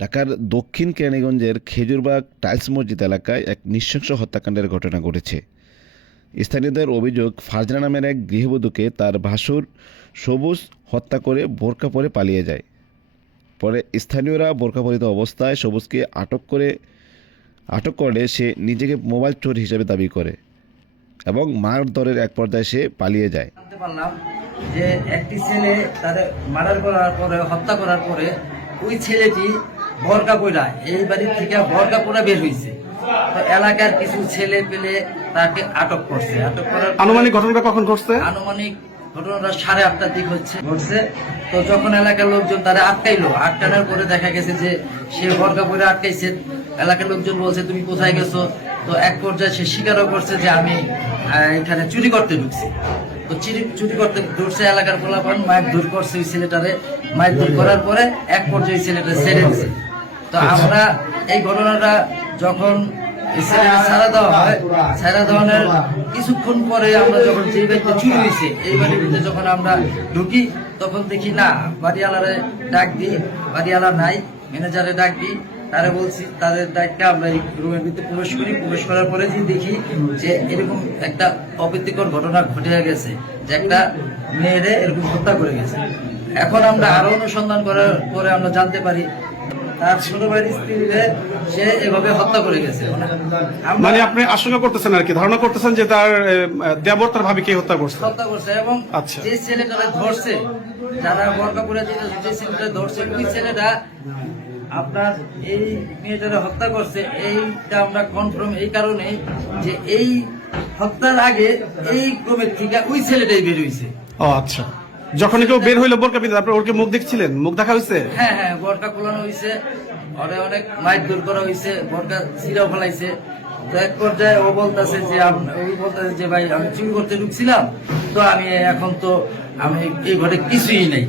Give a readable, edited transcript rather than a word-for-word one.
ঢাকার দক্ষিণ কেরানীগঞ্জের খেজুরবাগ টাইলস মসজিদ এলাকায় এক নৃশংস হত্যাকাণ্ডের ঘটনা ঘটেছে। স্থানীয়দের অভিযোগ, ফারজানা নামের এক গৃহবধূকে তার ভাসুর সবুজ হত্যা করে বোরকা পরে পালিয়ে যায়। পরে স্থানীয়রা বোরকা পরিহিত অবস্থায় সবুজকে আটক করলে সে নিজেকে মোবাইল চোর হিসেবে দাবি করে এবং মারধরের এক পর্যায়ে সে পালিয়ে যায়। জানতে পারলাম যে একটি ছেলে তাদের মার্ডার করার পরে, হত্যা করার পরে ওই ছেলেটি বরকা পইরা এই বাড়ির থেকে বরকা পইরা বের হয়েছে। তো এলাকার কিছু ছেলে পেলে তাকে আটক করছে। আটক করার আনুমানিক ঘটনাটা কখন ঘটছে? আনুমানিক ঘটনাটা 8:30টার দিক ঘটছে। তো যখন এলাকার লোকজন তারা আটকাইলো, আটকানোর পরে দেখা গেছে যে সে বরকা পইরা আটকাইছে। এলাকার লোকজন বলছে তুমি কোথায় গেছো। তো এক পর্যায়ে সে স্বীকারও করছে যে আমি এখানে চুরি করতে ঢুকছি। তো চুরি করতে ঢুকছে। এলাকার পোলাপান মায়ের দূর করছে ওই ছেলেটারে। মায়ের দূর করার পরে এক পর্যায়ে ছেলেটা ছেড়ে দিছে। তো আমরা এই ঘটনাটা যখন ছাড়া দেওয়া হয়, ছাড়া দেওয়ানোর কিছুক্ষণ পরে আমরা যখন যে বাড়িতে চুরি হয়েছে এই বাড়ির ভিতরে যখন আমরা ঢুকি, তখন দেখি না, বাড়িওয়ালারে ডাক দিই, বাড়িওয়ালা নাই, ম্যানেজারে ডাক দিই, তারা বলছি তাদের দায়িত্বে আমরা এই রুমের ভিতরে প্রবেশ করি। প্রবেশ করার পরে যে দেখি যে এরকম একটা অপ্রীতিকর ঘটনা ঘটে গেছে, যে একটা মেয়েরে এরকম হত্যা করে গেছে। এখন আমরা আরো অনুসন্ধান করার পরে আমরা জানতে পারি তার ছোট ভাইয়ের স্ত্রীরে সে এভাবে হত্যা করে গেছে। মানে আপনি আশঙ্কা করতেছেন আর কি, ধারণা করতেছেন যে তার দেবর তার ভাবিকে হত্যা করছে। হত্যা করছে এবং আচ্ছা। যে ছেলেটারে ধরছে, যারা বরকাপুরে যে ছেলেটা ধরছে, ওই ছেলেটা আপনার এই মেয়েটারে হত্যা করছে। এইটা আমরা কনফার্ম এই কারণে যে এই হত্যার আগে এই ক্রমের থেকে ওই ছেলেটাই বের হয়েছে। ও আচ্ছা, যখন কেউ বের হইলো বোরকা পিন্ধে, আপনার ওর কি মুখ দেখছিলেন? মুখ দেখা হয়েছে? হ্যাঁ হ্যাঁ, বরকা খোলানো হয়েছে, ওরে অনেক মাইর দূর করা হয়েছে, বরকা ছিঁড়াও ফেলাইছে। তো এক পর্যায়ে ও বলতেছে যে ভাই আমি চুরি করতে ঢুকছিলাম, তো আমি এখন তো আমি এই ঘরে কিছুই নেই।